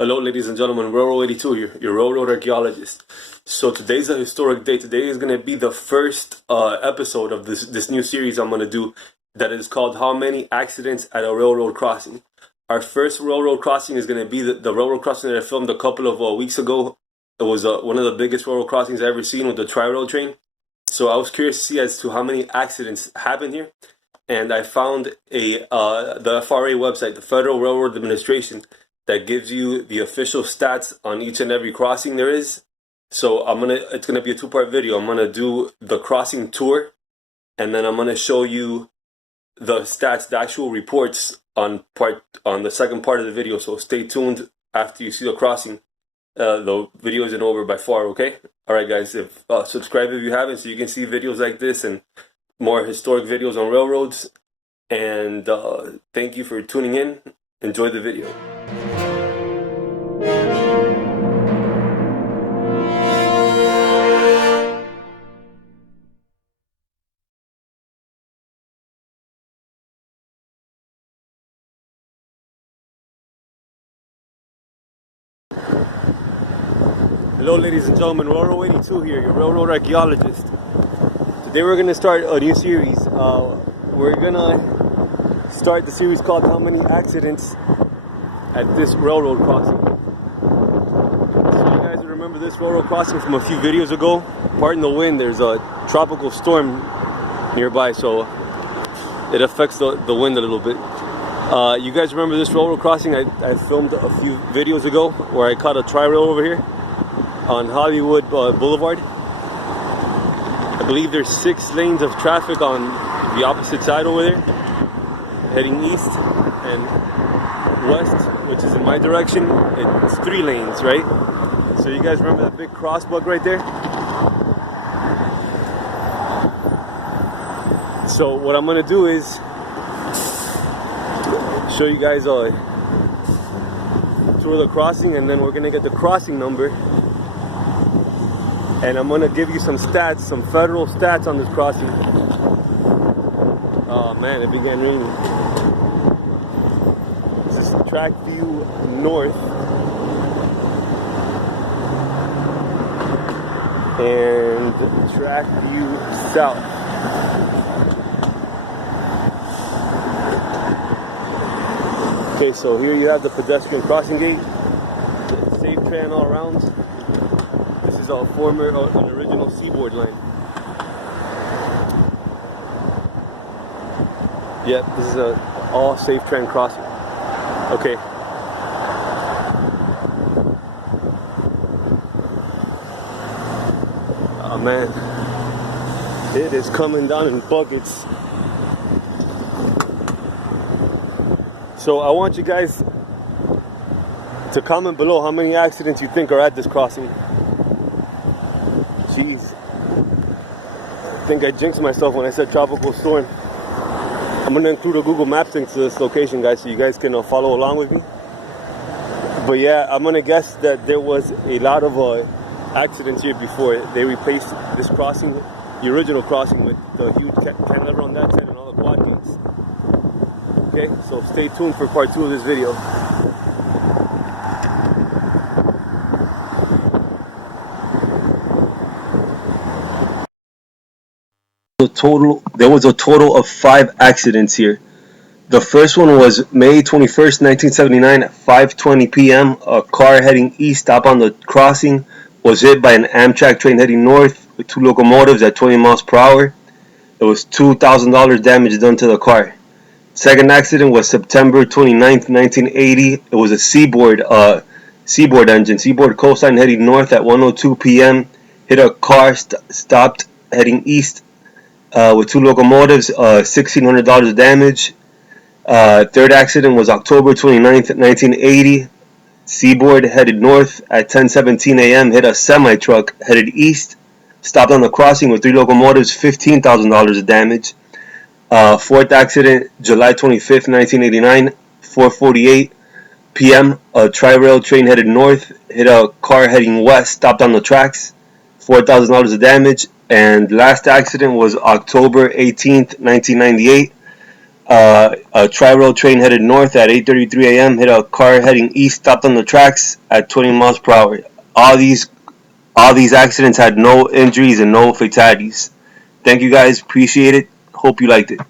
Hello, ladies and gentlemen. Railroad 82, your railroad archaeologist. So today's a historic day. Today is going to be the first episode of this new series I'm going to do that is called How Many Accidents at a Railroad Crossing. Our first railroad crossing is going to be the railroad crossing that I filmed a couple of weeks ago. It was one of the biggest railroad crossings I've ever seen with the Tri-Rail train. So I was curious to see as to how many accidents happened here. And I found the FRA website, the Federal Railroad Administration, that gives you the official stats on each and every crossing there is. So it's gonna be a two-part video. I'm gonna do the crossing tour, and then I'm gonna show you the stats, the actual reports on the second part of the video. So stay tuned after you see the crossing. The video isn't over by far, okay? Alright guys, subscribe if you haven't so you can see videos like this and more historic videos on railroads. And thank you for tuning in. Enjoy the video. Hello ladies and gentlemen, Railroad 82 here, your railroad archaeologist. Today we're going to start a new series. We're going to start the series called How Many Accidents at this railroad crossing. So you guys remember this railroad crossing from a few videos ago? Pardon the wind, there's a tropical storm nearby, so it affects the wind a little bit. You guys remember this railroad crossing I filmed a few videos ago where I caught a tri-rail over here on Hollywood Boulevard. I believe there's 6 lanes of traffic on the opposite side over there, heading east and west, which is in my direction. It's 3 lanes, right? So you guys remember that big crossbuck right there? So what I'm gonna do is show you guys a tour of the crossing, and then we're gonna get the crossing number. And I'm gonna give you some stats, some federal stats on this crossing. Oh man, it began raining. This is track view north. And track view south. Okay, so here you have the pedestrian crossing gate. Safe tran all around. This is an original Seaboard line. Yep, this is all safe tran crossing. Okay. Oh man, it is coming down in buckets. So I want you guys to comment below how many accidents you think are at this crossing. Jeez, I think I jinxed myself when I said tropical storm. I'm going to include a Google Maps link to this location, guys, so you guys can follow along with me. But yeah, I'm going to guess that there was a lot of accidents here before they replaced this crossing, the original crossing, with the huge cantilever on that side and all the quad gates. Okay, so stay tuned for part 2 of this video. There was a total of 5 accidents here. The first one was May 21st, 1979 at 5:20 p.m. A car heading east up on the crossing was hit by an Amtrak train heading north with 2 locomotives at 20 miles per hour. There was $2,000 damage done to the car. Second accident was September 29th, 1980. It was a Seaboard engine, Seaboard Coast Line heading north at 1:02 p.m. Hit a car stopped heading east with 2 locomotives, $1,600 damage. Third accident was October 29th, 1980. Seaboard headed north at 10:17 a.m. hit a semi-truck headed east, stopped on the crossing with 3 locomotives, $15,000 of damage. Fourth accident, July 25th, 1989, 4:48 p.m. A tri-rail train headed north, hit a car heading west, stopped on the tracks, $4,000 of damage. And last accident was October 18th, 1998. A tri-rail train headed north at 8:33 a.m. hit a car heading east, stopped on the tracks at 20 miles per hour. All these accidents had no injuries and no fatalities. Thank you guys, appreciate it. Hope you liked it.